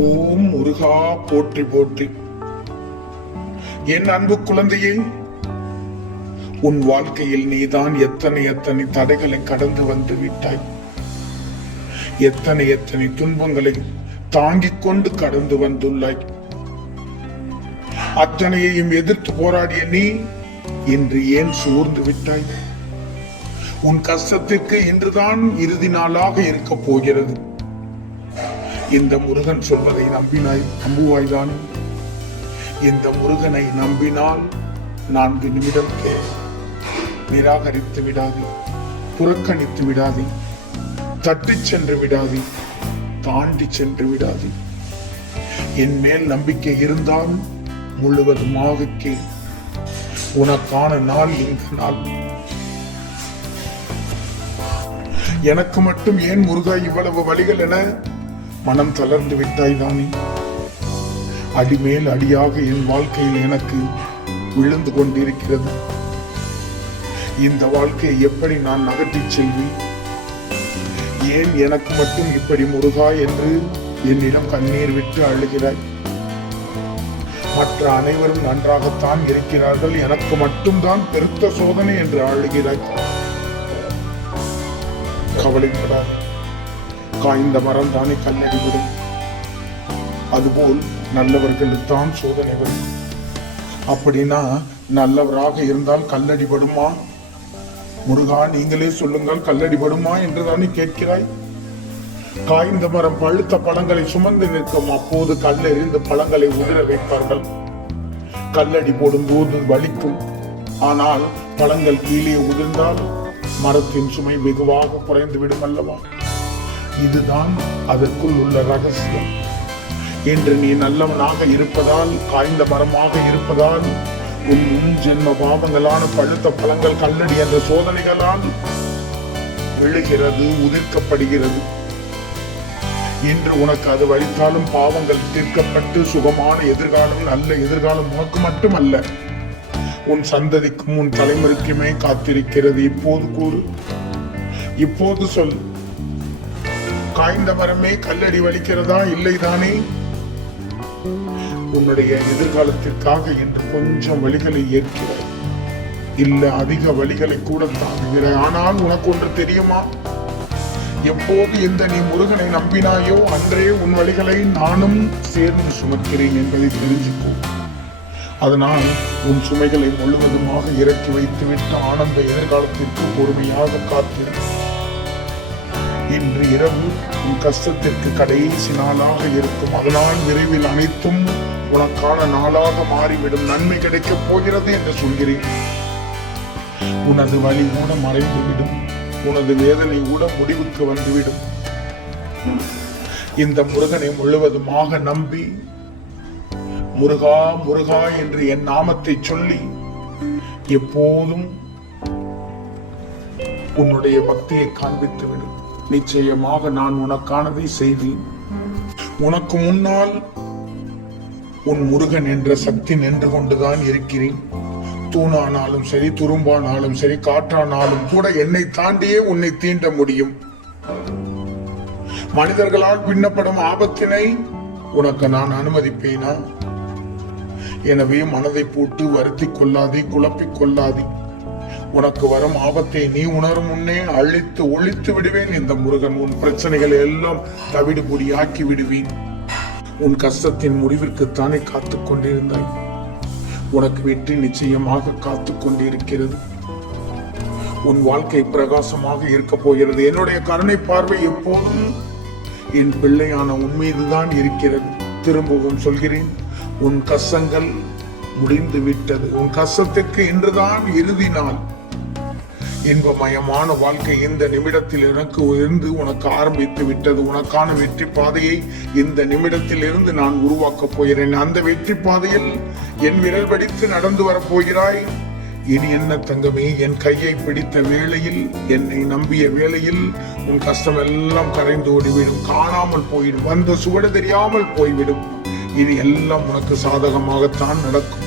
ஓம் முருகா போற்றி போற்றி. என் அன்பு குழந்தையே, உன் வாழ்க்கையில் நீதான் எத்தனை எத்தனை தடைகளை கடந்து வந்து விட்டாய். எத்தனை எத்தனை துன்பங்களை தாங்கிக் கொண்டு கடந்து வந்துள்ளாய். அத்தனையையும் எதிர்த்து போராடிய நீ இன்று ஏன் சோர்ந்து விட்டாய்? உன் கஷ்டத்திற்கு இன்றுதான் இறுதி நாளாக இருக்க போகிறது. இந்த முருகன் சொல்வதை நம்புவாய்தான்? இந்த முருகனை நம்பினால் 4 நிமிடம் நிராகரித்து விடாதே, புறக்கணித்து விடாதே, தட்டி சென்று விடாதே, தாண்டி சென்று விடாதே. என் மேல் நம்பிக்கை இருந்தால் முழுவதுமாக கேள். உனக்கான நாள் இந்த நாள். எனக்கு மட்டும் ஏன் முருகா இவ்வளவு வழிகள் என மனம் தளர்ந்து விட்டாய் தானே? அடிமேல் அடியாக என் வாழ்க்கையில் எனக்கு விழுந்து கொண்டிருக்கிறது. இந்த வாழ்க்கையை எப்படி நான் நகர்த்திச் செல்வேன்? ஏன் எனக்கு மட்டும் இப்படி முருகா என்று என்னிடம் கண்ணீர் விட்டு அழுகிறாய்? மற்ற அனைவரும் நன்றாகத்தான் இருக்கிறார்கள், எனக்கு மட்டும்தான் பெருத்த சோதனை என்று அழுகிறாய். கவலைப்படாது. காய்ந்த மரம் தானே கல்லடிவிடும். அதுபோல் நல்லவர்களுக்குத்தான் சோதனை வரும். அப்படின்னா நல்லவராக இருந்தால் கல்லடிபடுமா? முருகா நீங்களே சொல்லுங்கள், கல்லடிபடுமா என்று தானே கேட்கிறாய். காய்ந்த மரம் பழுத்த பழங்களை சுமந்து நிற்கும். அப்போது கல்லெறிந்து பழங்களை உதிர வைப்பார்கள். கல்லடி போடும் போது வலிக்கும். ஆனால் பழங்கள் கீழே உதிர்ந்தால் மரத்தின் சுமை வெகுவாக குறைந்து விடும் அல்லவா? இதுதான் அதற்குள் உள்ள ரகசியம். என்று நீ நல்லவனாக இருப்பதால், காய்ந்த மரமாக இருப்பதால், உன் முன் ஜென்ம பாவங்களான பழுத்த பழங்கள் கல்லடி என்ற சோதனைகளால் விழுகிறது, உதிர்க்கப்படுகிறது. இன்று உனக்கு அது வலித்தாலும் பாவங்கள் தீர்க்கப்பட்டு சுகமான எதிர்காலம், நல்ல எதிர்காலம் உனக்கு மட்டுமல்ல, உன் சந்ததிக்கும் உன் தலைமுறைக்குமே காத்திருக்கிறது. இப்போது கூறு, இப்போது சொல். காய்ந்த மரமே கல்லடி வலிக்கிறதா? இல்லைதானே? உன்னுடைய எதிர்காலத்திற்காக இன்று கொஞ்சம் வழிகளை ஏற்கிறாய், இல்ல அதிக வழிகளை கூட தாங்குகிறாய். ஆனால் உனக்கு ஒன்று தெரியுமா? எப்போது இந்த நீ முருகனை நம்பினாயோ அன்றே உன் வழிகளை நானும் சேர்ந்து சுமக்கிறேன் என்பதை தெரிஞ்சுக்கோ. அதனால் உன் சுமைகளை முழுவதுமாக இறக்கி வைத்துவிட்டு ஆனந்த எதிர்காலத்திற்கு பொறுமையாக காத்திரு. இன்று இரவு உன் கஷ்டத்திற்கு கடைசி நாளாக இருக்கும். அதனால் விரைவில் அனைத்தும் உனக்கான நாளாக மாறிவிடும். நன்மை கிடைக்கப் போகிறது என்று சொல்கிறேன். உனது வலி கூட மறைந்துவிடும். உனது வேதனை கூட முடிவுக்கு வந்துவிடும். இந்த முருகனை முழுவதுமாக நம்பி முருகா முருகா என்று என் நாமத்தை சொல்லி எப்போதும் உன்னுடைய பக்தியை காண்பித்து விடும். நிச்சயமாக நான் உனக்கானதை செய்வேன். உனக்கு முன்னால் உன் முருகன் என்ற சக்தி நின்று கொண்டுதான் இருக்கிறேன். தூணானாலும் சரி, துரும்பானாலும் சரி, காற்றானாலும் கூட என்னை தாண்டியே உன்னை தீண்ட முடியும். மனிதர்களால் பின்னப்படும் ஆபத்தினை உனக்கு நான் அனுமதிப்பேனா? எனவே மனதை போட்டு வருத்தி கொள்ளாதே, குழப்பிக் கொள்ளாதே. உனக்கு வரும் ஆபத்தை நீ உணரும் முன்னே அழித்து ஒழித்து விடுவேன் இந்த முருகன். உன் பிரச்சனைகளை எல்லாம் தவிடுபொடி ஆக்கி விடுவேன். உன் கஷ்டத்தின் முடிவிற்குத்தானே காத்துக் கொண்டிருந்தாய். உனக்கு வெற்றி நிச்சயமாக காத்துக் கொண்டிருக்கிறது. உன் வாழ்க்கை பிரகாசமாக இருக்க போகிறது. என்னுடைய கருணை பார்வை எப்போதும் என் பிள்ளையான உன் மீதுதான் இருக்கிறது. திரும்பவும் சொல்கிறேன், உன் கஷ்டங்கள் முடிந்து விட்டது. உன் கஷ்டத்துக்கு இன்றுதான் இறுதி நாள். இன்பமயமான வாழ்க்கை இந்த நிமிடத்தில் எனக்கு இருந்து உனக்கு ஆரம்பித்து விட்டது. உனக்கான வெற்றி பாதையை இந்த நிமிடத்தில் இருந்து நான் உருவாக்கப் போகிறேன். அந்த வெற்றி பாதையில் என் விரல் படித்து நடந்து வரப்போகிறாய். இனி என்ன தங்கமே, என் கையை பிடித்த வேளையில், என்னை நம்பிய வேளையில் உன் கஷ்டம் எல்லாம் கரைந்து ஓடிவிடும், காணாமல் போய்விடும், வந்த சுவடு தெரியாமல் போய்விடும். இது எல்லாம் உனக்கு சாதகமாகத்தான் நடக்கும்.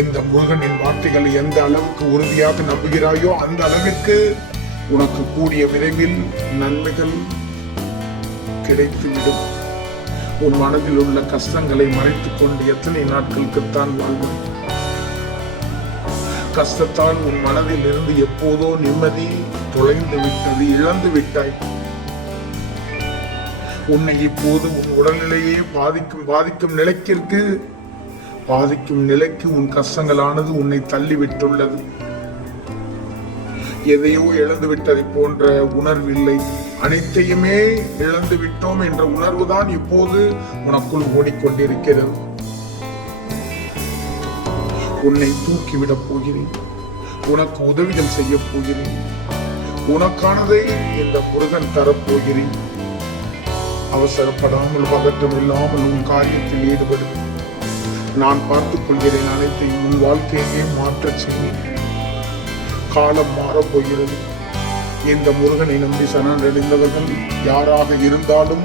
இந்த முருகனின் வார்த்தைகளை எந்த அளவுக்கு உறுதியாக நம்புகிறாயோ அந்த அளவிற்கு உனக்கு கூடிய விரைவில் நன்மைகள் கிடைத்துவிடும். உன் மனதில் உள்ள கஷ்டங்களை மறைத்துக் கொண்டு எத்தனை நாட்களுக்குத்தான் வாழ்வாய்? கஷ்டத்தால் உன் மனதில் இருந்து எப்போதோ நிம்மதி தொலைந்து விட்டது, இழந்து விட்டாய். உன்னை இப்போது உன் உடல்நிலையே பாதிக்கும் நிலைக்கு உன் கஷ்டங்களானது உன்னை தள்ளிவிட்டுள்ளது. எதையோ இழந்து விட்டதை போன்ற உணர்வில்லை, அனைத்தையுமே இழந்து விட்டோம் என்ற உணர்வுதான் இப்போது உனக்குள் ஓடிக்கொண்டிருக்கிறது. உன்னை தூக்கிவிடப் போகிறேன், உனக்கு உதவிகள் செய்ய போகிறேன், உனக்கானதை இந்த முருகன் தரப்போகிறேன். அவசரப்படாமல் பதட்டம் இல்லாமல் உன் காரியத்தில் ஈடுபடும். நான் பார்த்துக் கொள்கிறேன், அனைத்தையும் உன் வாழ்க்கையே மாற்றச் செய்வேன். காலம் மாறப்போகிறது. இந்த முருகனை நம்பி சரணடைந்தவர்கள் யாராக இருந்தாலும்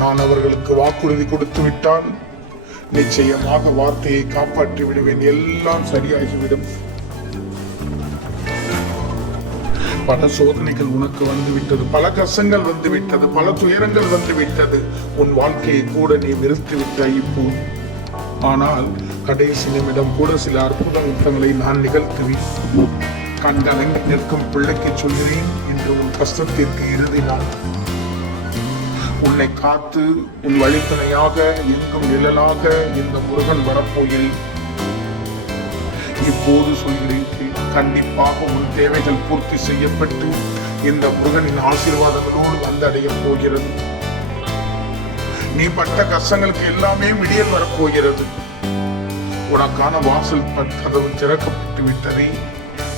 நான் அவர்களுக்கு வாக்குறுதி கொடுத்து விட்டால் நிச்சயமாக வார்த்தையை காப்பாற்றி விடுவேன். எல்லாம் சரியாகிவிடும். பல சோதனைகள் உனக்கு வந்துவிட்டது, பல கஷ்டங்கள் வந்துவிட்டது, பல துயரங்கள் வந்துவிட்டது. உன் வாழ்க்கையை கூட நீ வெறுத்து விட்டாய் இப்போ. ஆனால் கடைசி நிமிடம் கூட சில அற்புத யுத்தங்களை நான் நிகழ்த்துவேன். கண்டலங்கி நிற்கும் பிள்ளைக்கு சொல்கிறேன் என்று உன் கஷ்டத்திற்கு இறுதி நாள். உன்னை காத்து உன் வழித்துணையாக எங்கும் நிழலாக இந்த முருகன் வரப்போகிறேன். இப்போது சொல்கிறேன், கண்டிப்பாக உன் தேவைகள் பூர்த்தி செய்யப்பட்டு இந்த முருகனின் ஆசீர்வாதங்களோடு வந்தடைய போகிறது. நீ பட்ட கஷ்டங்களுக்கு எல்லாமே விடியல் வரப்போகிறது. உனக்கான வாசல் கதவு திறக்கப்பட்டு விட்டதே,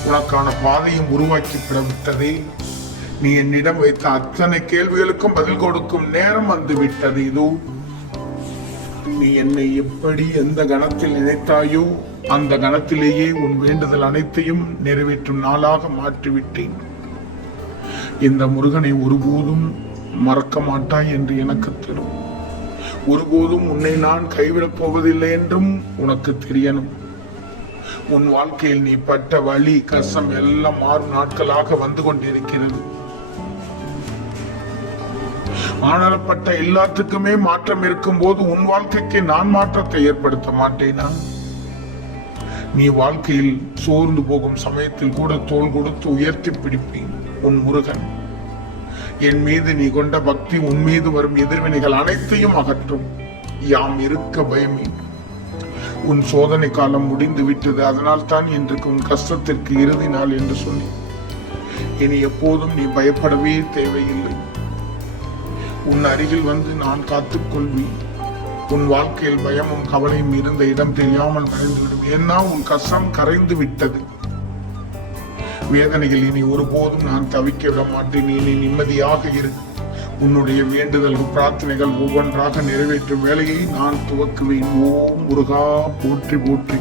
உனக்கான பாதையும் உருவாக்கிவிட்டதே. நீ என்னிடம் வைத்த அத்தனை கேள்விகளுக்கும் பதில் கொடுக்கும் நேரம் வந்து விட்டது. இதோ நீ என்னை எப்படி எந்த கணத்தில் நினைத்தாயோ அந்த கணத்திலேயே உன் வேண்டுதல் அனைத்தையும் நிறைவேற்றும் நாளாக மாற்றிவிட்டேன். இந்த முருகனை ஒருபோதும் மறக்க மாட்டாய் என்று எனக்கு தெரியும். ஒருபோதும் உன்னை நான் கைவிடப் போவதில்லை என்றும் உனக்கு தெரியணும். உன் வாழ்க்கையில் நீ பட்ட வலி கஷ்டம் எல்லாம் 6 நாட்களாக வந்து கொண்டிருக்கிறது. ஆனால்பட்ட எல்லாத்துக்குமே மாற்றம் இருக்கும் போது உன் வாழ்க்கைக்கு நான் மாற்றத்தை ஏற்படுத்த மாட்டேனா? நீ வாழ்க்கையில் சோர்ந்து போகும் சமயத்தில் கூட தோள் கொடுத்து உயர்த்தி பிடிப்பேன். உன் முருகன் என் மீது நீ கொண்ட பக்தி உன் மீது வரும் எதிர்வினைகள் அனைத்தையும் அகற்றும். யாம் இருக்க பயமே. உன் சோதனை காலம் முடிந்து விட்டது. அதனால் தான் இன்றைக்கு உன் கஷ்டத்திற்கு இறுதி நாள் என்று சொல்லி இனி எப்போதும் நீ பயப்படவே தேவையில்லை. உன் அருகில் வந்து நான் காத்துக்கொள்வேன். உன் வாழ்க்கையில் பயமும் கவலையும் இருந்த இடம் தெரியாமல் மறைந்துவிடும். ஏன்னா உன் கஷ்டம் கரைந்து விட்டது. வேதனைகள் இனி ஒருபோதும் நான் தவிக்க விட மாட்டேன். இனி நிம்மதியாக இரு. உன்னுடைய வேண்டுதல்கள் பிரார்த்தனைகள் ஒவ்வொன்றாக நிறைவேற்றும் வேலையை நான் துவக்குவேன். ஓம் முருகா போற்றி போற்றி.